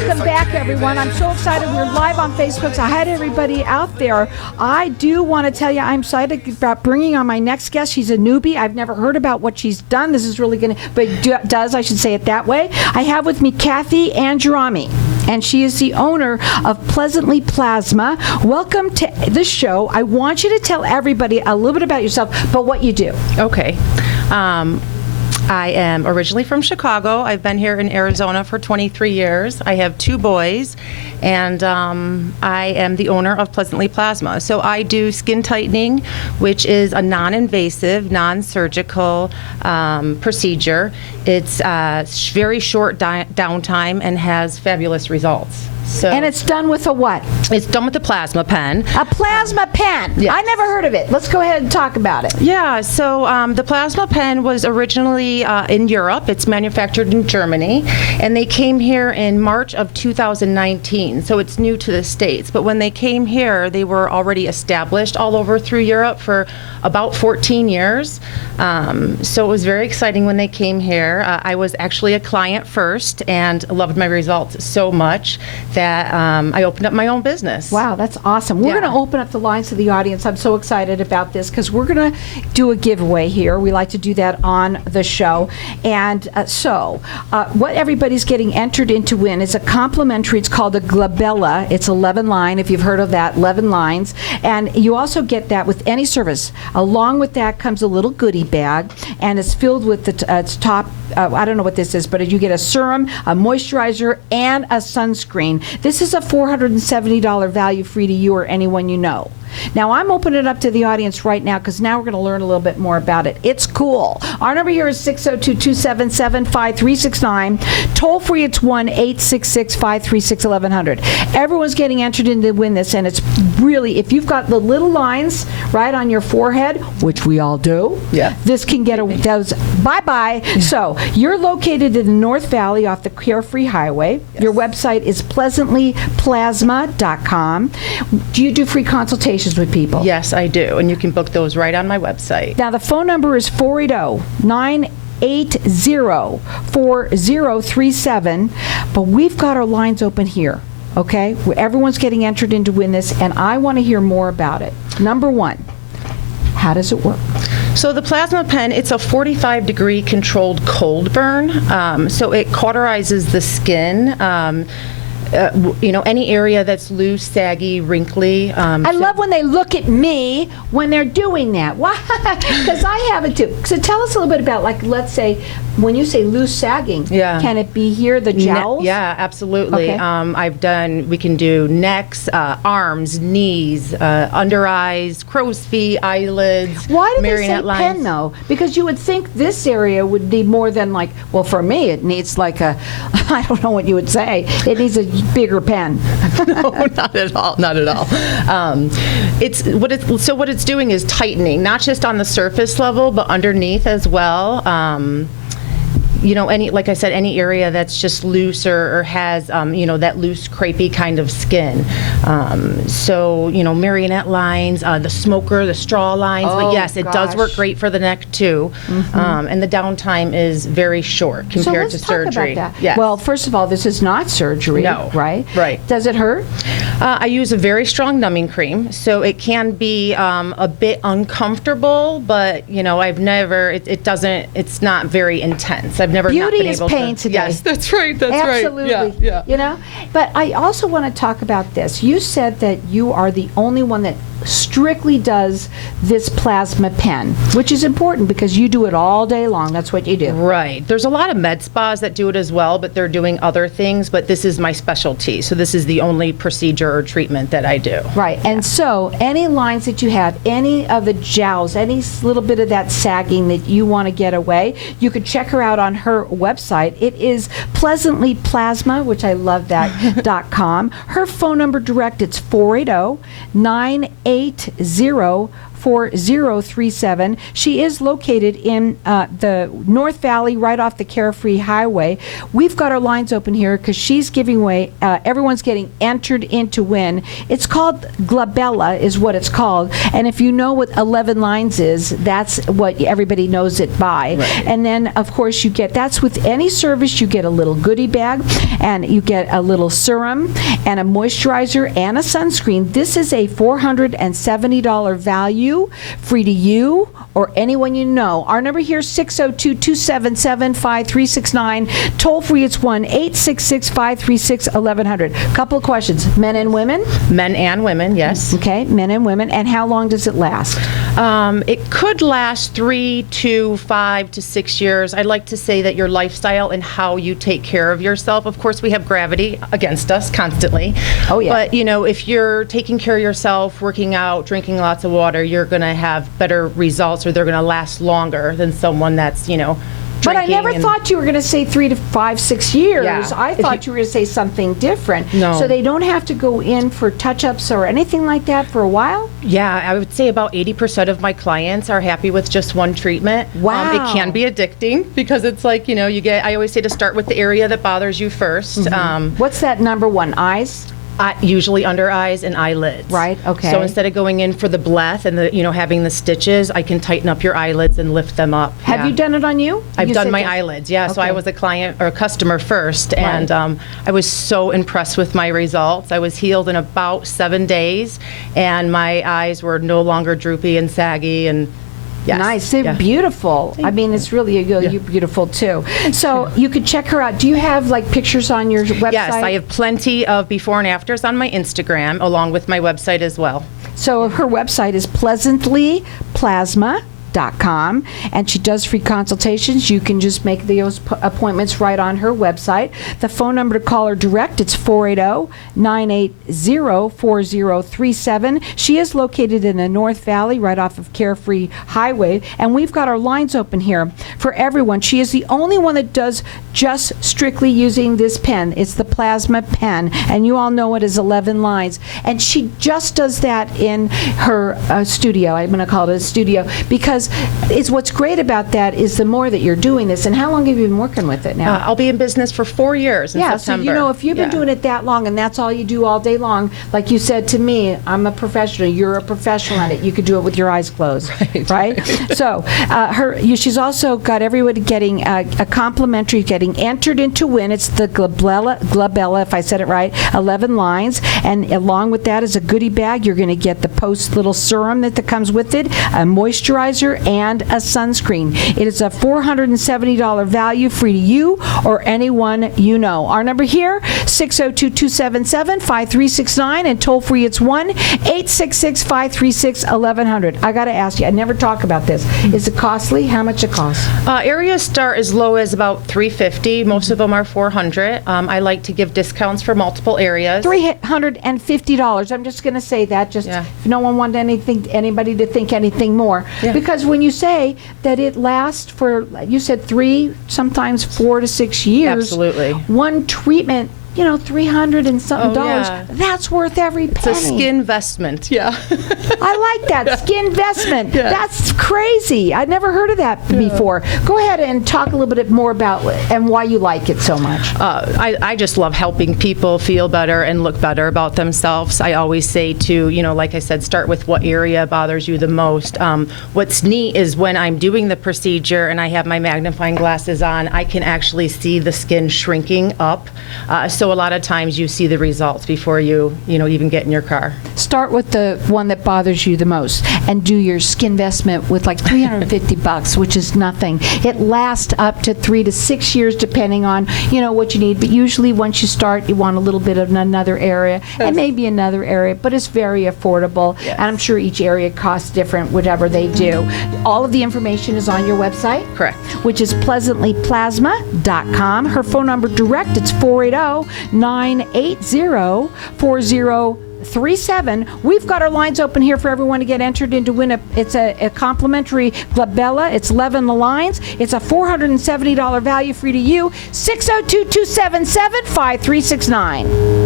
welcome back, everyone. I'm so excited. We're live on Facebook, so hi to everybody out there. I do want to tell you I'm excited about bringing on my next guest. She's a newbie. I've never heard about what she's done. This is really going to, I should say it that way. I have with me Kathy Angerami, and she is the owner of Pleasantly Plasma. Welcome to the show. I want you to tell everybody a little bit about yourself, but what you do. Okay. I am originally from Chicago. I've been here in Arizona for 23 years. I have 2 boys, and I am the owner of Pleasantly Plasma. So I do skin tightening, which is a non-invasive, non-surgical procedure. It's very short downtime and has fabulous results. So, and it's done with a what? It's done with a plasma pen. A plasma pen? Yes. I never heard of it. Let's go ahead and talk about it. Yeah, so the plasma pen was originally in Europe. It's manufactured in Germany, and they came here in March of 2019, so it's new to the States. But when they came here, they were already established all over through Europe for about 14 years. So it was very exciting when they came here. I was actually a client first and loved my results so much that I opened up my own business. Wow, that's awesome. We're going to open up the lines to the audience. I'm so excited about this because we're going to do a giveaway here. We like to do that on the show. And what everybody's getting entered in to win is a complimentary, it's called a glabella. It's 11 line, if you've heard of that, 11 lines. And you also get that with any service. Along with that comes a little goodie bag, and it's filled with the top, I don't know what this is, but you get a serum, a moisturizer, and a sunscreen. This is a $470 value free to you or anyone you know. Now, I'm opening it up to the audience right now because now we're going to learn a little bit more about it. It's cool. Our number here is 602-277-5369. Toll free, it's 1-866-536-1100. Everyone's getting entered in to win this, and it's really, if you've got the little lines right on your forehead, which we all do, this can get those bye-bye. Yeah. So, you're located in the North Valley off the Carefree Highway. Yes. Your website is pleasantlyplasma.com. Do you do free consultations with people? Yes, I do, and you can book those right on my website. Now, the phone number is 480-980-4037, but we've got our lines open here, okay? Everyone's getting entered in to win this, and I want to hear more about it. Number one, how does it work? So the plasma pen, it's a 45-degree controlled cold burn, so it cauterizes the skin. Any area that's loose, saggy, wrinkly. I love when they look at me when they're doing that. Why? Because I have it too. So tell us a little bit about, like, let's say, when you say loose, sagging, can it be here, the jowls? Yeah, absolutely. Okay. We can do necks, arms, knees, under eyes, crow's feet, eyelids, Why do they say lines. Pen, though? Because you would think this area would need more than, like, well, for me, it needs like a, I don't know what you would say. It needs a bigger pen. No, not at all. Not at all. What it's doing is tightening, not just on the surface level, but underneath as well. Like I said, any area that's just loose or has, that loose, crepey kind of skin. Marionette lines, the smoker, the straw lines. But yes, it does work great for the neck too. Mm-hmm. And the downtime is very short compared to surgery. So let's talk about that. Yes. Well, first of all, this is not surgery, right? Right. Does it hurt? I use a very strong numbing cream, so it can be a bit uncomfortable, but it's not very intense. I've never Beauty not been is able pain to. today. Yes, that's right. That's Absolutely. right. Yeah. But I also want to talk about this. You said that you are the only one that strictly does this plasma pen, which is important because you do it all day long. That's what you do. Right. There's a lot of med spas that do it as well, but they're doing other things. But this is my specialty. So this is the only procedure or treatment that I do. Right. And so any lines that you have, any of the jowls, any little bit of that sagging that you want to get away, you could check her out on her website. It is Pleasantly Plasma, which I love that, .com. Her phone number direct, it's 480-980 4037. She is located in the North Valley, right off the Carefree Highway. We've got our lines open here because she's giving away, everyone's getting entered in to win. It's called Glabella is what it's called. And if you know what 11 lines is, that's what everybody knows it by. Right. And then, of course, you get, that's with any service, you get a little goodie bag, and you get a little serum and a moisturizer and a sunscreen. This is a $470 value, free to you or anyone you know. Our number here is 602-277-5369. Toll free, it's 1-866-536-1100. Couple of questions. Men and women? Men and women, yes. Okay, men and women. And how long does it last? It could last 3 to 5 to 6 years. I'd like to say that your lifestyle and how you take care of yourself. Of course, we have gravity against us constantly. Oh, yeah. But, you know, if you're taking care of yourself, working out, drinking lots of water, you're going to have better results, or they're going to last longer than someone that's, you know, But I never and- thought you were going to say 3 to 5, 6 years. Yeah. I If thought you were going to say something different. No. So they don't have to go in for touch-ups or anything like that for a while? Yeah, I would say about 80% of my clients are happy with just one treatment. Wow. It can be addicting because it's like, you know, I always say to start with the area that bothers you first. What's that number one? Eyes? Usually under eyes and eyelids. Right, okay. So instead of going in for the bleth and the, you know, having the stitches, I can tighten up your eyelids and lift them up. Have you done it on you? I've You done said my yes. eyelids, yeah. So I Okay. was a client or a customer first, and Right. I was so impressed with my results. I was healed in about 7 days, and my eyes were no longer droopy and saggy, and yes. Nice. They're yeah. beautiful. I mean, it's really, you're beautiful too. So you could check her out. Do you have like pictures on your website? Yes, I have plenty of before and afters on my Instagram, along with my website as well. So her website is pleasantlyplasma.com, and she does free consultations. You can just make those appointments right on her website. The phone number to call her direct, it's 480-980-4037. She is located in the North Valley, right off of Carefree Highway, and we've got our lines open here for everyone. She is the only one that does just strictly using this pen. It's the Plasma pen, and you all know it as 11 lines. And she just does that in her studio. I'm going to call it a studio because what's great about that is the more that you're doing this. And how long have you been working with it now? I'll be in business for 4 years in September. So you know, if you've been Yeah. doing it that long and that's all you do all day long, like you said to me, I'm a professional, you're a professional at it, you could do it with your eyes closed, right? So she's also got everybody getting a complimentary, getting entered into win. It's the Glabella, if I said it right, 11 lines, and along with that is a goodie bag. You're going to get the Post little serum that comes with it, a moisturizer, and a sunscreen. It is a $470 value, free to you or anyone you know. Our number here, 602-277-5369, and toll free it's 1-866-536-1100. I got to ask you, I never talk about this. Is it costly? How much it costs? Areas start as low as about $350. Most of them are $400. I like to give discounts for multiple areas. $350. I'm just going to say that, just Yeah. if no one wanted anybody to think anything more. Yeah. Because when you say that it lasts for, you said 3, sometimes 4 to 6 years. Absolutely. One treatment, you know, $300 and something dollars. yeah. That's worth every penny. It's a skin investment. Yeah. I like that, skin investment. Yeah. That's crazy. I'd never heard of that before. Go ahead and talk a little bit more about and why you like it so much. I just love helping people feel better and look better about themselves. I always say to, you know, like I said, start with what area bothers you the most. What's neat is when I'm doing the procedure and I have my magnifying glasses on, I can actually see the skin shrinking up. So a lot of times you see the results before you even get in your car. Start with the one that bothers you the most and do your skin investment with like $350, which is nothing. It lasts up to 3 to 6 years depending on, you know, what you need. But usually once you start, you want a little bit of another area and maybe another area, but it's very affordable. Yes. And I'm sure each area costs different, whatever they do. All of the information is on your website. Correct. Which is pleasantlyplasma.com. Her phone number direct, it's 480-980-4037. We've got our lines open here for everyone to get entered into win it's a complimentary Glabella. It's 11 lines. It's a $470 value, free to you. 602-277-5369.